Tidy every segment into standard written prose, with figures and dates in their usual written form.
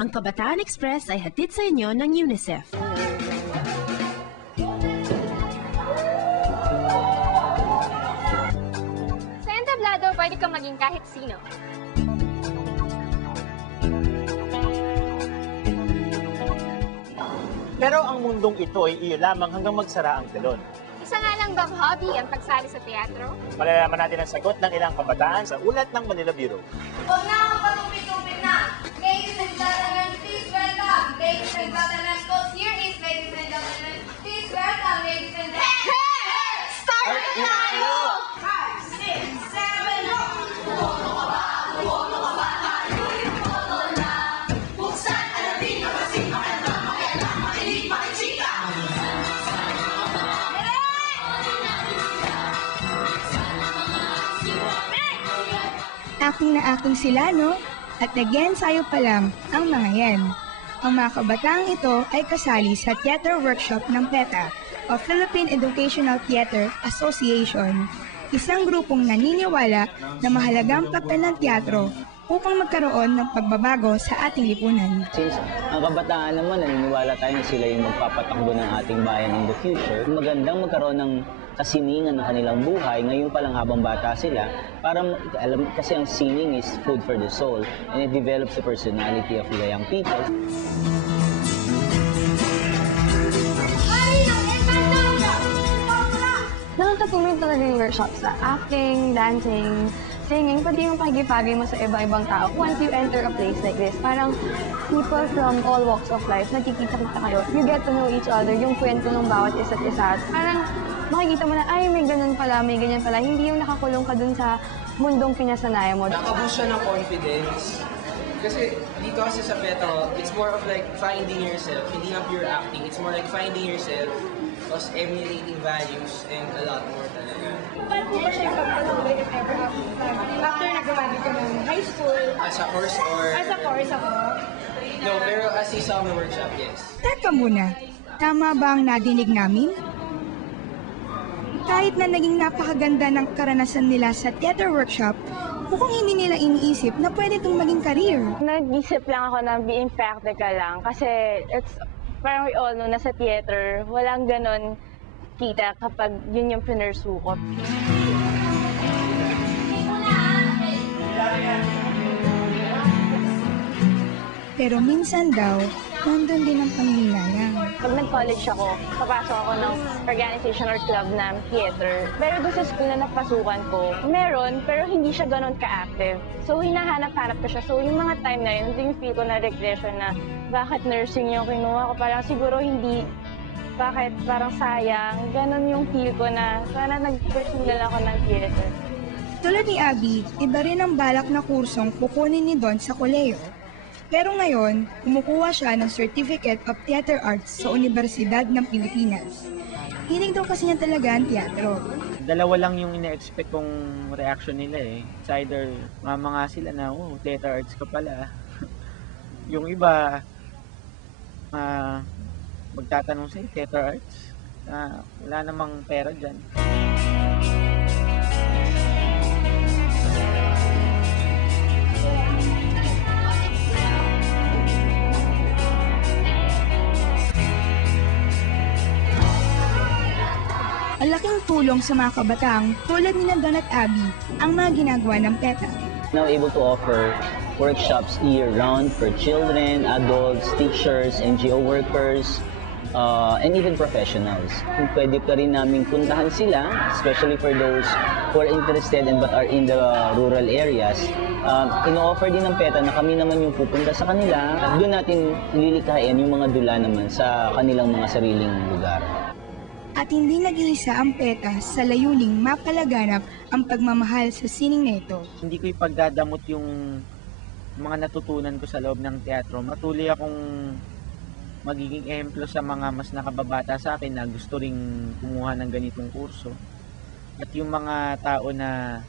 Ang Kabataan Express ay hatid sa inyo ng UNICEF. Sa entablado, pwede kang maging kahit sino. Pero ang mundong ito ay iyo lamang hanggang magsara ang telon. Isa nga lang bang hobby ang pagsali sa teatro? Malalaman natin ang sagot ng ilang kabataan sa ulat ng Manila Bureau. Huwag na akong patupit-tupit na! Ladies and gentlemen, please welcome! Ladies and gentlemen, cause here is ladies and gentlemen, please welcome, ladies and gentlemen! Hey! Start na tayo! 5, 6, 7, 8! Buksan, alamin, mapasin, makailangan, makinig, makichika! Acting na acting sila, no? At again, sayo pa lang ang mga yan. Ang mga kabataang ito ay kasali sa theater workshop ng PETA o Philippine Educational Theater Association, isang grupong naniniwala na mahalagang papel ng teatro upang magkaroon ng pagbabago sa ating lipunan. Since ang kabataan naman, naniniwala tayo na sila yung magpapatakbo ng ating bayan in the future, magandang magkaroon ng kasiningan ng kanilang buhay, ngayon pa lang habang bata sila, para alam kasi ang sining is food for the soul and it develops the personality of the young people. Nakakatulong talaga yung workshop sa acting, dancing, singing, pati yung pakikipagay mo sa iba-ibang tao. Once you enter a place like this, parang people from all walks of life, nakikita-kita kayo. You get to know each other, yung kwento ng bawat isa't isa. Parang makikita mo na, ay, may ganun pala, may ganyan pala. Hindi yung nakakulong ka dun sa mundong pinasanayan mo. Nakaboost siya ng confidence. Kasi dito kasi sa PETA, it's more of like finding yourself. Hindi na pure acting. It's more like finding yourself, plus emulating values, and a lot more talaga. Paano mo ba siya pagpatuloy if ever after nag-graduate ka ng high school? As a course or... As a course ako? No, pero as a summer workshop, yes. Teka muna, tama ba ang nadinig namin? Kahit na naging napakaganda ng karanasan nila sa theater workshop, mukhang hindi nila iniisip na pwede itong maging career. Nag-isip lang ako na being practical lang kasi it's parang we all know na sa theater, walang ganon kita kapag yun yung pinursu ko. Pero minsan daw, nandun din ang panghihinayang. Pag nag-college ako, papasok ako ng organization or club ng theater. Pero doon sa school na napasukan ko, meron, pero hindi siya ganon ka-active. So, hinahanap-hanap ko siya. So, yung mga time na yun, yung feel ko na regression na bakit nursing yung kinuha ko. Parang siguro hindi, bakit parang sayang. Ganon yung feel ko na sana nag-pursue na lang ako ng theater. Tulad ni Abby, iba rin ang balak na kursong kukunin ni Don sa koleyo. Pero ngayon, kumukuha siya ng Certificate of Theater Arts sa Universidad ng Pilipinas. Hilig daw kasi niya talaga ang teatro. Dalawa lang yung ina-expect kong reaction nila eh. It's either mama nga sila na, oh, theater arts ka pala. Yung iba, magtatanong sa'yo, theater arts? Wala namang pera dyan. Ang laking tulong sa mga kabataang tulad ni Don at Abby ang mga ginagawa ng PETA. Now able to offer workshops year-round for children, adults, teachers, NGO workers, and even professionals. Kung pwede ka rin namin puntahan sila, especially for those who are interested and but are in the rural areas, ino-offer din ng PETA na kami naman yung pupunta sa kanila at doon natin lilikhain yung mga dula naman sa kanilang mga sariling lugar. At hindi nag-iisa ang PETA sa layuning mapalaganap ang pagmamahal sa sining na ito. Hindi ko ipagdadamot yung mga natutunan ko sa loob ng teatro. Matuloy akong magiging ehemplo sa mga mas nakababata sa akin na gusto ring kumuha ng ganitong kurso. At yung mga tao na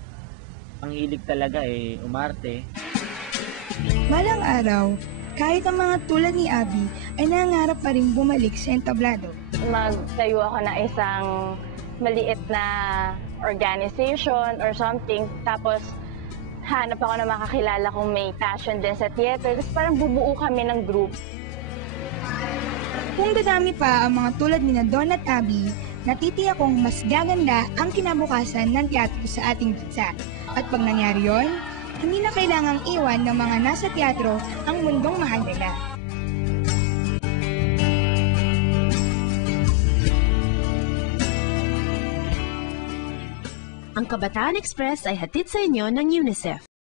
ang hilig talaga umarte. Balang araw, kahit ang mga tulad ni Abby ay nangarap pa rin bumalik sa entablado. Magtayo ako na isang maliit na organization or something, tapos hanap ako ng makakilala kong may passion din sa theater. Tapos parang bubuo kami ng group. Kung dadami pa ang mga tulad ni Don at Abby, natitiyak kong mas gaganda ang kinabukasan ng teatro sa ating bansa. At pag nangyari yon, hindi na kailangang iwan ng mga nasa teatro ang mundong mahal nila. Ang Kabataan Express ay hatid sa inyo ng UNICEF.